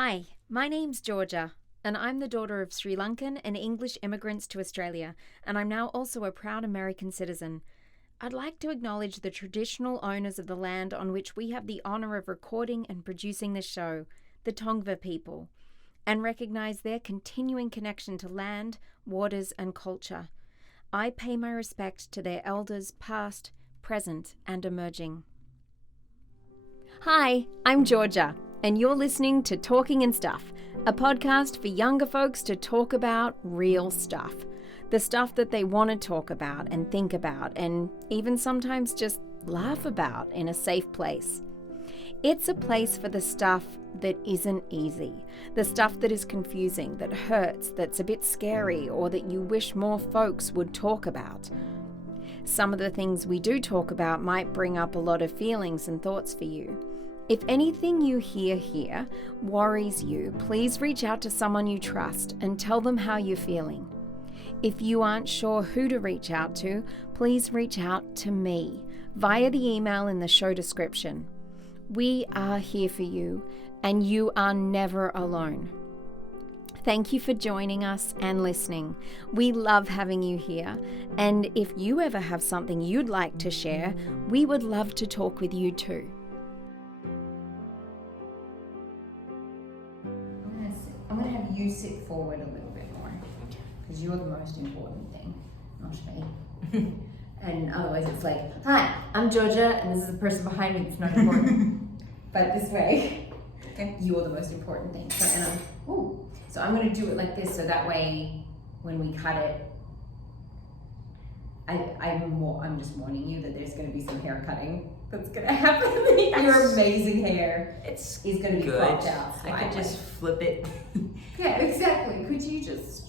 Hi, my name's Georgia, and I'm the daughter of Sri Lankan and English immigrants to Australia, and I'm now also a proud American citizen. I'd like to acknowledge the traditional owners of the land on which we have the honour of recording and producing this show, the Tongva people, and recognise their continuing connection to land, waters, and culture. I pay my respect to their elders past, present, and emerging. Hi, I'm Georgia, and you're listening to Talking and Stuff, a podcast for younger folks to talk about real stuff. The stuff that they want to talk about and think about, and even sometimes just laugh about in a safe place. It's a place for the stuff that isn't easy, the stuff that is confusing, that hurts, that's a bit scary, or that you wish more folks would talk about. Some of the things we do talk about might bring up a lot of feelings and thoughts for you. If anything you hear here worries you, please reach out to someone you trust and tell them how you're feeling. If you aren't sure who to reach out to, please reach out to me via the email in the show description. We are here for you, and you are never alone. Thank you for joining us and listening. We love having you here, and if you ever have something you'd like to share, we would love to talk with you too. I'm going to have you sit forward a little bit more, because you're the most important thing, not me. And otherwise it's like, hi, I'm Georgia, and this is the person behind me that's not important. But this way, okay, you're the most important thing. So I'm going to do it like this, so that way, when we cut it, I'm just warning you that there's going to be some hair cutting that's going to happen. Your amazing hair is going to be cropped out slightly. I could just flip it. Yeah, exactly. Could you just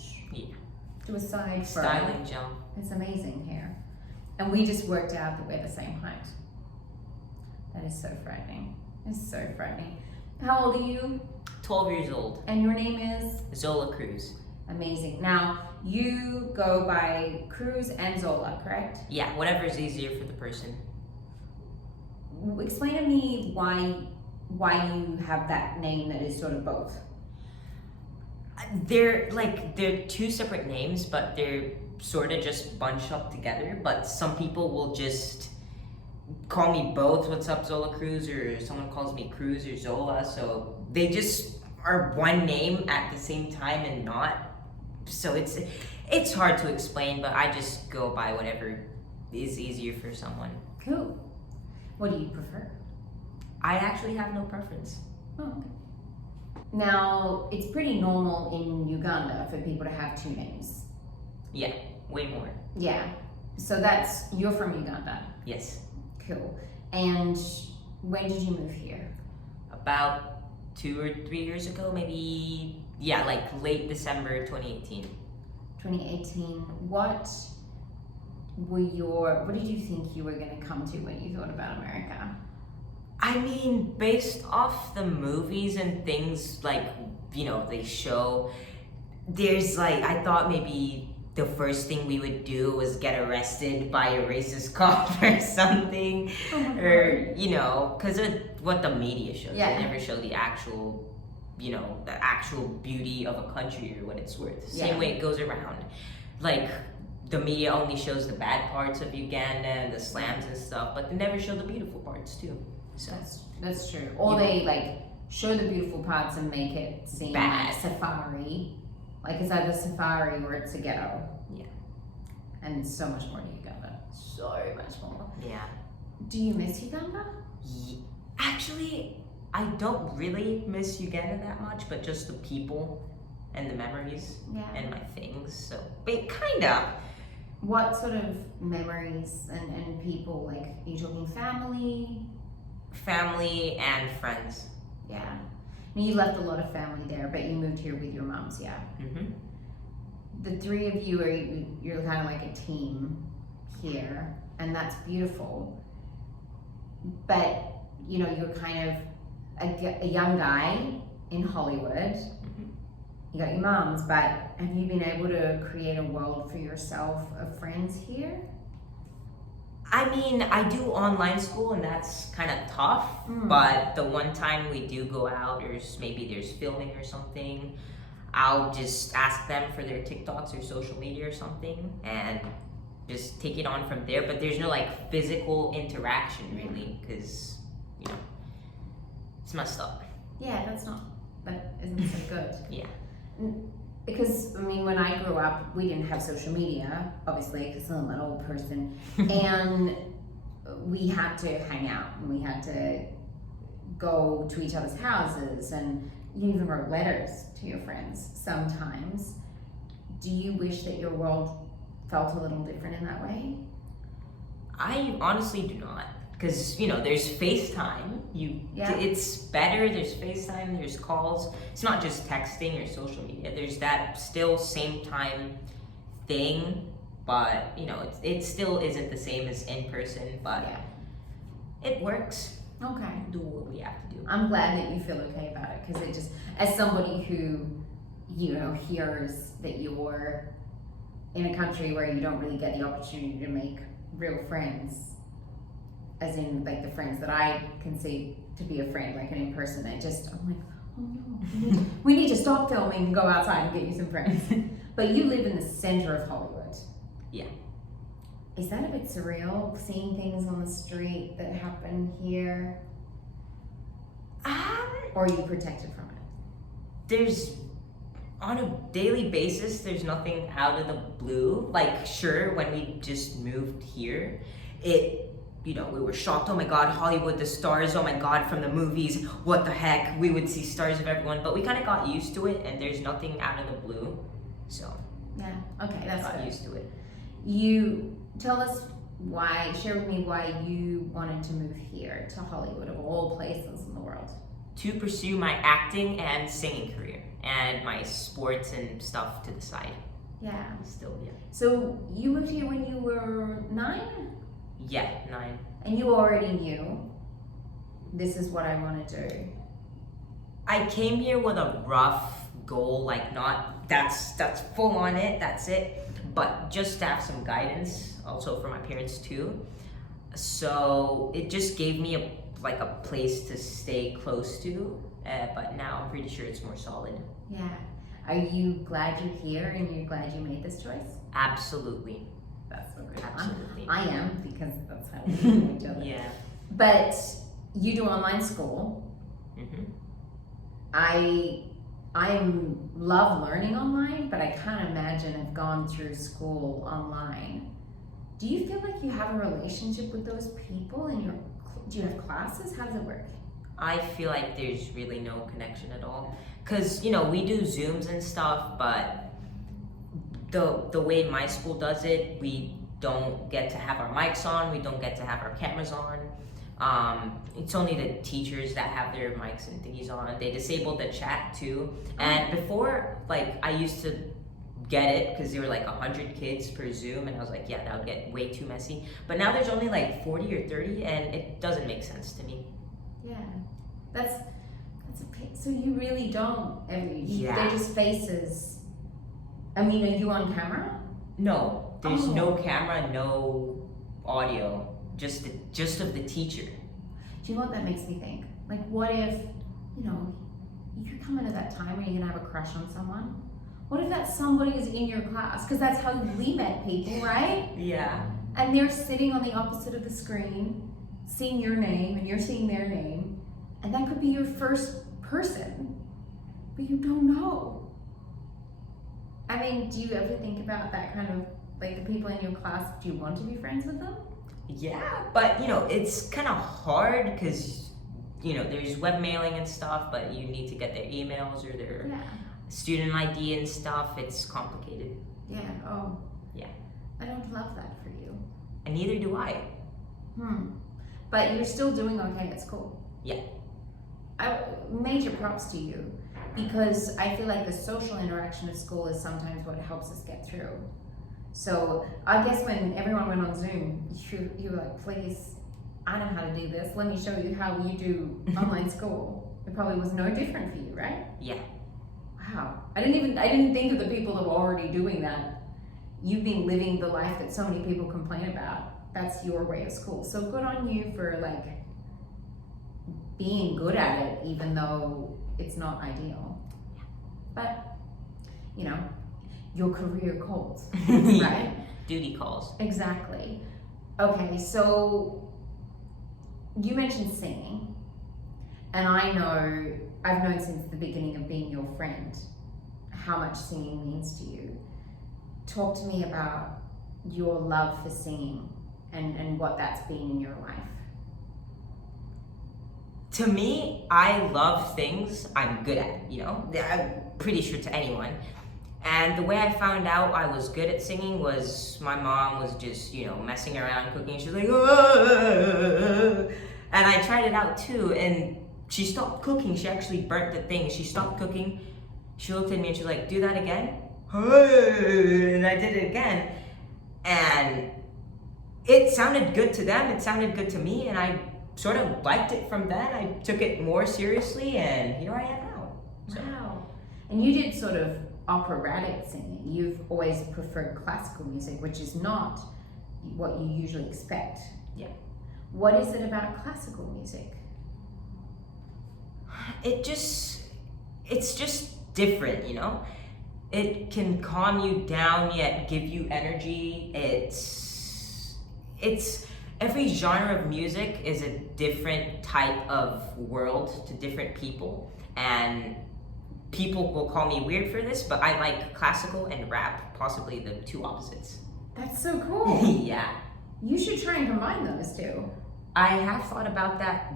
do a side styling jump? It's amazing hair. And we just worked out that we're the same height. That is so frightening. It's so frightening. How old are you? 12 years old. And your name is? Zola Cruz. Amazing. Now, you go by Cruz and Zola, correct? Yeah, whatever is easier for the person. Explain to me why you have that name that is sort of both. They're two separate names, but they're sort of just bunched up together. But some people will just call me both. What's up, Zola Cruz? Or someone calls me Cruz or Zola. So they just are one name at the same time and not. So it's hard to explain, but I just go by whatever is easier for someone. Cool. What do you prefer? I actually have no preference. Oh, okay. Now, it's pretty normal in Uganda for people to have two names. Yeah, way more. Yeah. So you're from Uganda? Yes. Cool. And when did you move here? About 2 or 3 years ago, maybe. Yeah, like late December 2018. 2018. What did you think you were going to come to when you thought about America? I mean, based off the movies and things they show, I thought maybe the first thing we would do was get arrested by a racist cop or something. Oh my God. Or, because of what the media shows. Yeah. They never show the actual beauty of a country or what it's worth. Same way it goes around. Like, the media only shows the bad parts of Uganda and the slams and stuff, but they never show the beautiful parts too. So that's true. Or they show the beautiful parts and make it seem bad. Like safari. Like it's either safari or it's a ghetto. Yeah. And so much more to Uganda. So much more. Yeah. Do you miss Uganda? Actually, I don't really miss Uganda that much, but just the people and the memories and my things. So, but kinda. What sort of memories and people, like, are you talking family? Family and friends. Yeah. I mean, you left a lot of family there, but you moved here with your moms, yeah? Mm-hmm. The three of you, you're kind of like a team here, and that's beautiful. But, you're kind of a young guy in Hollywood. Mm-hmm. You got your moms, but have you been able to create a world for yourself of friends here? I mean, I do online school and that's kind of tough, but the one time we do go out or maybe there's filming or something, I'll just ask them for their TikToks or social media or something and just take it on from there. But there's no like physical interaction really because, it's messed up. Yeah, that isn't so good. Yeah. Because, I mean, when I grew up, we didn't have social media, obviously, because I'm an old person. And we had to hang out and we had to go to each other's houses, and you even wrote letters to your friends sometimes. Do you wish that your world felt a little different in that way? I honestly do not. Because, there's FaceTime. It's better. There's FaceTime, there's calls. It's not just texting or social media. There's that still same time thing, but, it still isn't the same as in person, but it works. Okay. Do what we have to do. I'm glad that you feel okay about it, because it just, as somebody who, hears that you're in a country where you don't really get the opportunity to make real friends, as in like the friends that I can see to be a friend, like an in-person, I'm like, oh no, we need to stop filming and go outside and get you some friends. But you live in the center of Hollywood. Yeah. Is that a bit surreal, seeing things on the street that happen here? Or are you protected from it? On a daily basis, there's nothing out of the blue. Like, sure, when we just moved here, we were shocked. Oh my God, Hollywood, the stars. Oh my God, from the movies. What the heck? We would see stars of everyone. But we kind of got used to it, and there's nothing out of the blue. So, yeah, okay, that's got good. used to it. You tell us share with me why you wanted to move here to Hollywood, of all places in the world. To pursue my acting and singing career, and my sports and stuff to the side. Yeah. Still, yeah. So you moved here when you were 9? Yeah, 9. And you already knew, this is what I want to do. I came here with a rough goal, like not that's full on it, that's it, but just to have some guidance, also from my parents too. So it just gave me a place to stay close to, but now I'm pretty sure it's more solid. Yeah. Are you glad you're here and you're glad you made this choice? Absolutely. That's so great. Absolutely. I am, because that's how we know each other. Yeah. But you do online school. Mm-hmm. I love learning online, but I can't imagine I've gone through school online. Do you feel like you have a relationship with those people do you have classes? How does it work? I feel like there's really no connection at all. Because, we do Zooms and stuff, but the way my school does it, we don't get to have our mics on, we don't get to have our cameras on. It's only the teachers that have their mics and thingies on. They disabled the chat too. And before, I used to get it because there were 100 kids per Zoom, and I was like, yeah, that would get way too messy. But now there's only 40 or 30, and it doesn't make sense to me. Yeah, that's so you really don't. They're just faces. I mean, are you on camera? No, there's no camera, no audio, just of the teacher. Do you know what that makes me think? What if, you come into that time where you're gonna have a crush on someone? What if that somebody is in your class? Because that's how we met people, right? Yeah. And they're sitting on the opposite of the screen, seeing your name, and you're seeing their name, and that could be your first person, but you don't know. I mean, do you ever think about that kind of, the people in your class, do you want to be friends with them? Yeah, but, it's kind of hard because, there's web mailing and stuff, but you need to get their emails or their student ID and stuff. It's complicated. Yeah, Yeah. I don't love that for you. And neither do I. But you're still doing okay at school. Yeah. Major props to you, because I feel like the social interaction at school is sometimes what helps us get through. So I guess when everyone went on Zoom, you were like, please, I know how to do this. Let me show you how you do online school. It probably was no different for you, right? Yeah. Wow. I didn't think of the people that were already doing that. You've been living the life that so many people complain about. that's your way of school. So good on you for like being good at it, even though it's not ideal. But, you know, your career calls, right? Duty calls. Exactly. Okay, so you mentioned singing, and I've known since the beginning of being your friend how much singing means to you. Talk to me about your love for singing and what that's been in your life. To me, I love things I'm good at, you know? I'm pretty sure to anyone. And the way I found out I was good at singing was my mom was just, you know, messing around cooking. She was like, "Ah!" And I tried it out too. And she stopped cooking. She actually burnt the thing. She stopped cooking. She looked at me and she's like, "Do that again?" And I did it again. And it sounded good to them. It sounded good to me. And I sort of liked it from then. I took it more seriously. And here I am now. So. Wow. And you did sort of operatic singing. You've always preferred classical music, which is not what you usually expect. Yeah. What is it about classical music? It's just different, you know? It can calm you down yet give you energy. It's every genre of music is a different type of world to different people. And people will call me weird for this, but I like classical and rap, possibly the two opposites. That's so cool. Yeah. You should try and combine those two. I have thought about that,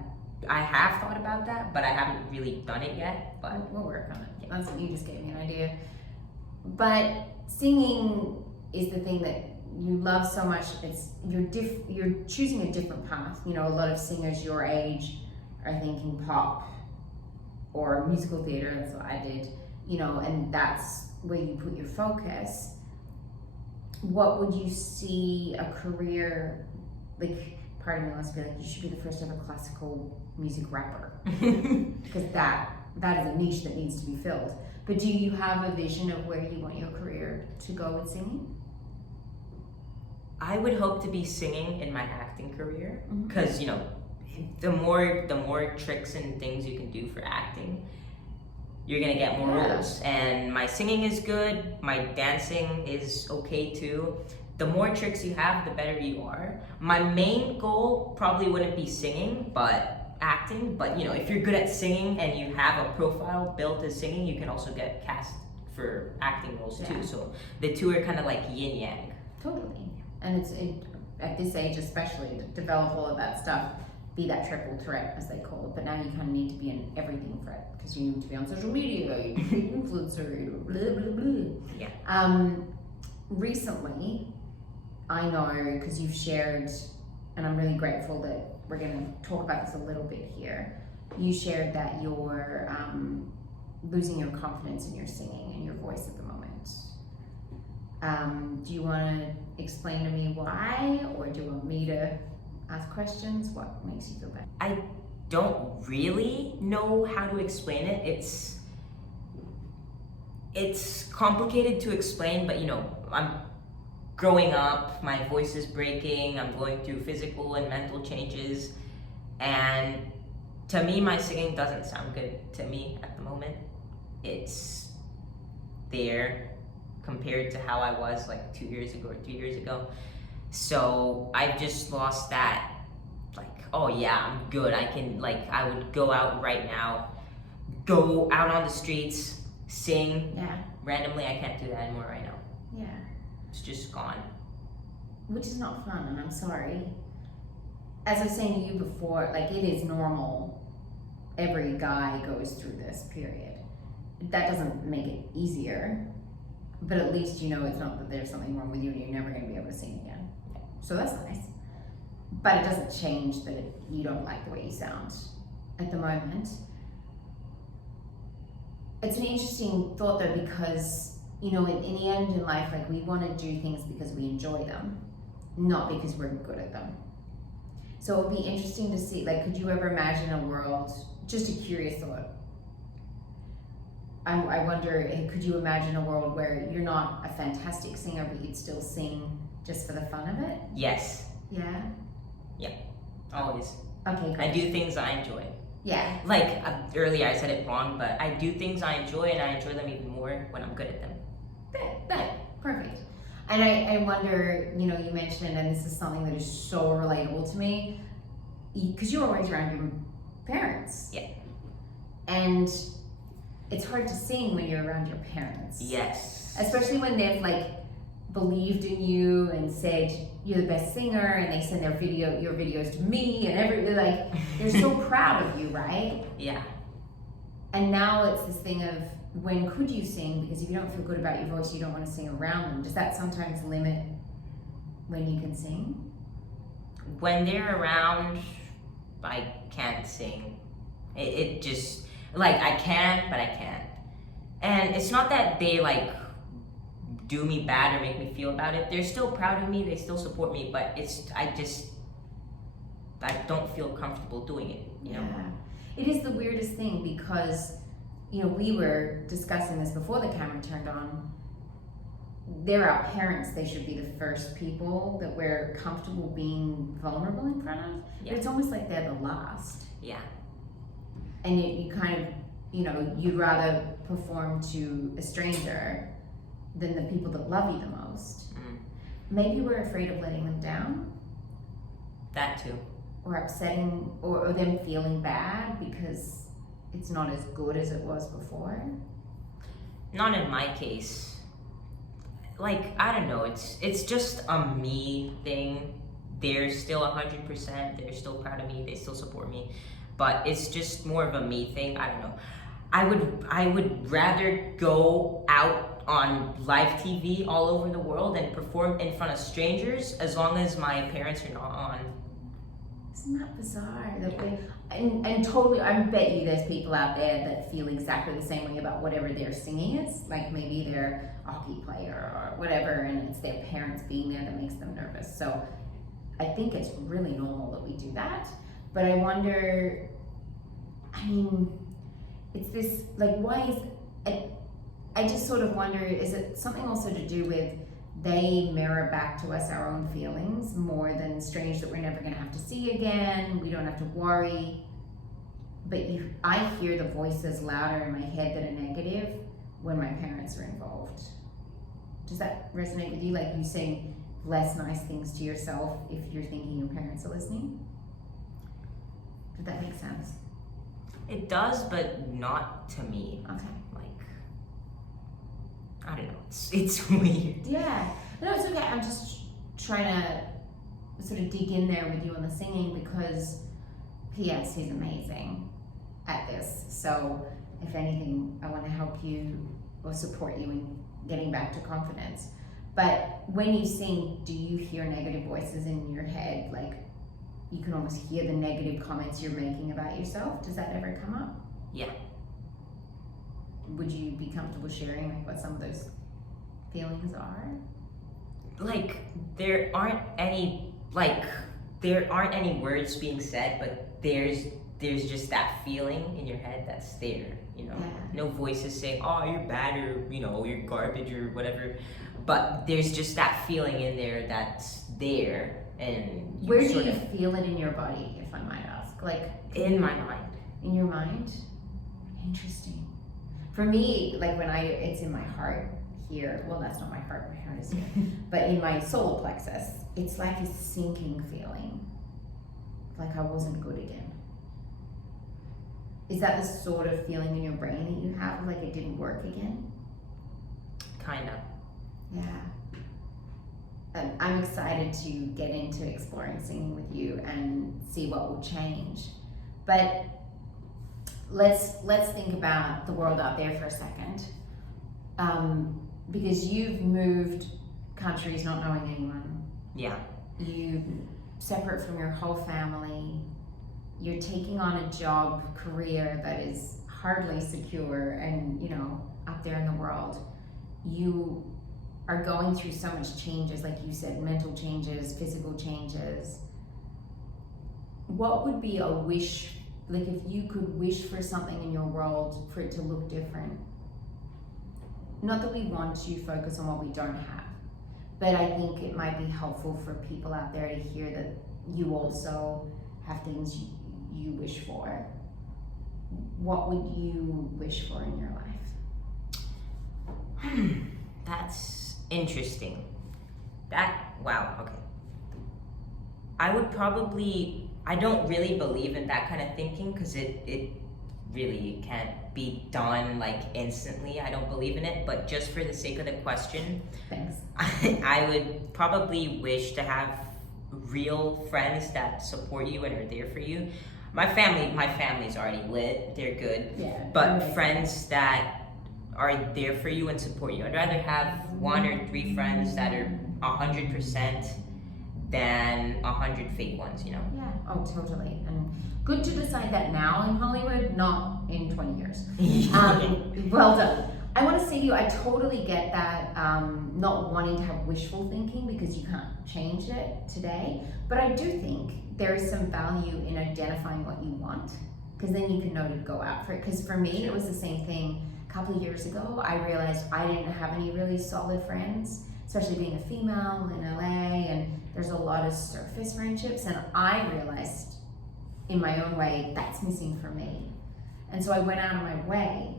but I haven't really done it yet. But we'll work on it. Yeah. That's what you just gave me an idea. But singing is the thing that you love so much. You're choosing a different path. You know, a lot of singers your age are thinking pop or musical theater. That's what I did. You know, and that's where you put your focus. What would you see a career like? Part of me wants to be like, you should be the first ever classical music rapper, because that is a niche that needs to be filled. But do you have a vision of where you want your career to go with singing? I would hope to be singing in my acting career, because you know, the more tricks and things you can do for acting, you're gonna get more roles. And my singing is good, my dancing is okay too. The more tricks you have, the better you are. My main goal probably wouldn't be singing, but acting. But you know, if you're good at singing and you have a profile built as singing, you can also get cast for acting roles too. So the two are kind of like yin yang. Totally. And at this age especially, to develop all of that stuff, be that triple threat as they call it. But now you kind of need to be in everything threat, because you need to be on social media, you need to be an influencer, blah blah blah. Yeah. Recently, I know, because you've shared, and I'm really grateful that we're going to talk about this a little bit here. You shared that you're losing your confidence in your singing and your voice at the moment. Do you want to explain to me why, or do you want me to ask questions? What makes you feel better? I don't really know how to explain it. It's complicated to explain, but you know, I'm growing up, my voice is breaking, I'm going through physical and mental changes, and to me, my singing doesn't sound good to me at the moment. It's there compared to how I was like 2 years ago or 3 years ago. So I've just lost that, like, oh yeah, I'm good. I would go out right now, go out on the streets, sing. Yeah. Randomly, I can't do that anymore right now. Yeah. It's just gone. Which is not fun, and I'm sorry. As I was saying to you before, like, it is normal. Every guy goes through this period. That doesn't make it easier, but at least you know it's not that there's something wrong with you and you're never going to be able to sing again. So that's nice. But it doesn't change that you don't like the way you sound at the moment. It's an interesting thought though, because you know, in the end in life, like, we want to do things because we enjoy them, not because we're good at them. So it would be interesting to see, like, could you ever imagine a world, just a curious thought, I wonder, could you imagine a world where you're not a fantastic singer, but you'd still sing just for the fun of it? Yes. Yeah? Always. Okay, I good. do things I enjoy. Yeah. Like earlier I said it wrong, but I do things I enjoy, and I enjoy them even more when I'm good at them. Good. Perfect. And I wonder, you know, you mentioned, and this is something that is so relatable to me, because you're always around your parents. Yeah. And it's hard to sing when you're around your parents. Yes. Especially when they've like believed in you and said you're the best singer, and they send your videos to me, and like they're so proud of you, right? Yeah. And now it's this thing of, when could you sing? Because if you don't feel good about your voice, you don't want to sing around them. Does that sometimes limit when you can sing? When they're around, I can't sing. It just, like, I can, but I can't. And it's not that they like do me bad or make me feel about it. They're still proud of me, they still support me, but I don't feel comfortable doing it, you know? Yeah. It is the weirdest thing, because, you know, we were discussing this before the camera turned on. They're our parents, they should be the first people that we're comfortable being vulnerable in front of. Yeah. But it's almost like they're the last. Yeah. And you kind of, you know, you'd rather perform to a stranger than the people that love you the most. Maybe we're afraid of letting them down, That too. or upsetting, or them feeling bad because it's not as good as it was before. Not in my case. Like, I don't know, it's just a me thing. They're still 100%, they're still proud of me, they still support me. But it's just more of a me thing, I don't know. I would rather go out on live TV all over the world and perform in front of strangers, as long as my parents are not on. Isn't that bizarre? That we, and totally, I bet you there's people out there that feel exactly the same way about whatever they're singing is. Like maybe they're a hockey player or whatever, and it's their parents being there that makes them nervous. So I think it's really normal that we do that. But I wonder, I mean, it's this, like, why is, I just sort of wonder, is it something also to do with they mirror back to us our own feelings more than strange that we're never going to have to see again, we don't have to worry. But I hear the voices louder in my head that are negative when my parents are involved. Does that resonate with you? Like you saying less nice things to yourself if you're thinking your parents are listening? Does that make sense? It does, but not to me. Okay. Like, I don't know, it's weird. Yeah. No, it's okay. I'm just trying to sort of dig in there with you on the singing, because P.S. he's amazing at this. So if anything, I want to help you or support you in getting back to confidence. But when you sing, do you hear negative voices in your head? Like you can almost hear the negative comments you're making about yourself. Does that ever come up? Yeah. Would you be comfortable sharing like what some of those feelings are? Like there aren't any words being said, but there's just that feeling in your head that's there, you know. Yeah. No voices saying, oh, you're bad, or you know, you're garbage or whatever, but there's just that feeling in there that's there. And where do you feel it in your body, if I might ask? Like in my mind. In your mind? Interesting. For me, like when it's in my heart here, well, that's not my heart is here, but in my solar plexus, it's like a sinking feeling, like I wasn't good again. Is that the sort of feeling in your brain that you have, like it didn't work again? Kinda. Yeah. I'm excited to get into exploring singing with you and see what will change. But let's think about the world out there for a second. Because you've moved countries not knowing anyone. Yeah. You're separate from your whole family. You're taking on a job, career that is hardly secure and, you know, up there in the world. You are going through so much changes, like you said, mental changes, physical changes. What would be a wish, like if you could wish for something in your world for it to look different? Not that we want to focus on what we don't have, But I think it might be helpful for people out there to hear that you also have things you wish for. What would you wish for in your life? That's interesting. Wow, okay. I don't really believe in that kind of thinking because it really can't be done like instantly. I don't believe in it, but just for the sake of the question, Thanks. I would probably wish to have real friends that support you and are there for you. My family's already lit, they're good. Yeah. But friends that are there for you and support you. I'd rather have 1 or 3 friends that are 100% than 100 fake ones, you know? Yeah, oh, totally. And good to decide that now in Hollywood, not in 20 years. Well done. I want to say to you, I totally get that not wanting to have wishful thinking because you can't change it today. But I do think there is some value in identifying what you want, because then you can know to go out for it. Because for me, it was the same thing. A couple of years ago, I realized I didn't have any really solid friends, especially being a female in LA, and there's a lot of surface friendships, and I realized in my own way that's missing for me. And so I went out of my way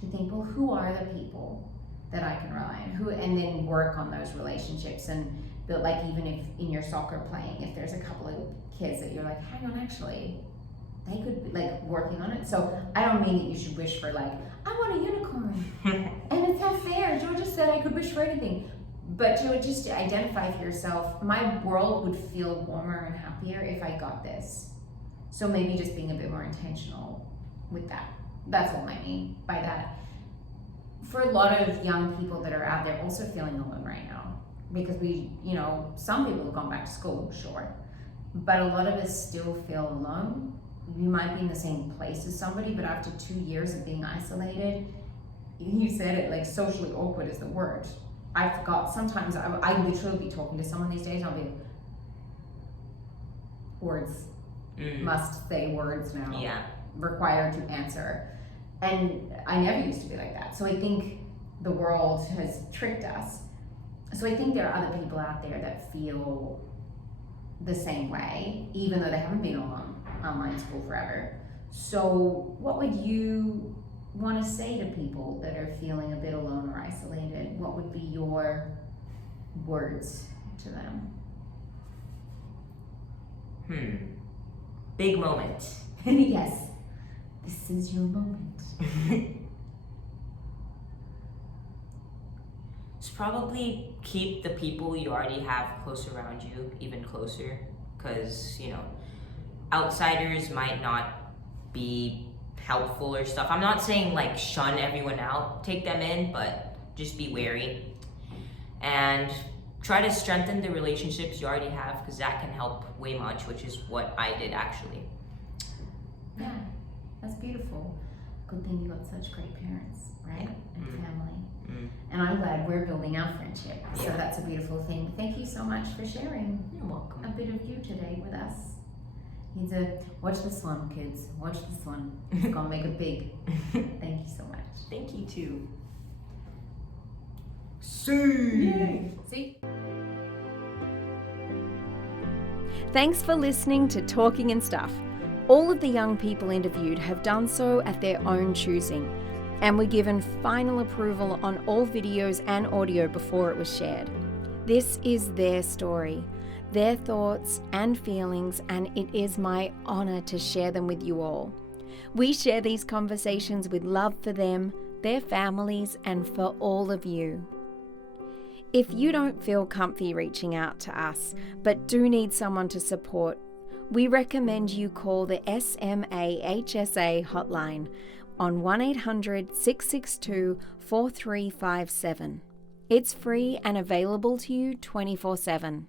to think, well, who are the people that I can rely on? And then work on those relationships. And build, like, even if in your soccer playing, if there's a couple of kids that you're like, hang on, actually, they could be like working on it. So I don't mean that you should wish for like, I want a unicorn. And it's not fair. Georgia said I could wish for anything. But just to identify for yourself, my world would feel warmer and happier if I got this. So maybe just being a bit more intentional with that. That's what I mean by that. For a lot of young people that are out there also feeling alone right now, because some people have gone back to school, sure, but a lot of us still feel alone. You might be in the same place as somebody, but after 2 years of being isolated, you said it, like, socially awkward is the word. I forgot, sometimes I literally be talking to someone these days and I'll be, words, must say words now, required to answer. And I never used to be like that. So I think the world has tricked us. So I think there are other people out there that feel the same way, even though they haven't been on online school forever. So what would you want to say to people that are feeling a bit alone or isolated? What would be your words to them? Big moment. Yes, this is your moment. Just probably keep the people you already have close around you even closer, because outsiders might not be helpful or stuff. I'm not saying like shun everyone out, take them in, but just be wary and try to strengthen the relationships you already have, because that can help way much, which is what I did actually. Yeah, that's beautiful. Good thing you got such great parents, right? And family. And I'm glad we're building our friendship. So that's a beautiful thing. Thank you so much for sharing You're welcome. a bit of you today with us. Need to watch this one, kids. Watch this one. It's gonna make it big. Thank you so much. Thank you too. See? Thanks for listening to Talking and Stuff. All of the young people interviewed have done so at their own choosing, and were given final approval on all videos and audio before it was shared. This is their story, their thoughts and feelings, and it is my honor to share them with you all. We share these conversations with love for them, their families, and for all of you. If you don't feel comfy reaching out to us, but do need someone to support, we recommend you call the SMAHSA hotline on 1-800-662-4357. It's free and available to you 24/7.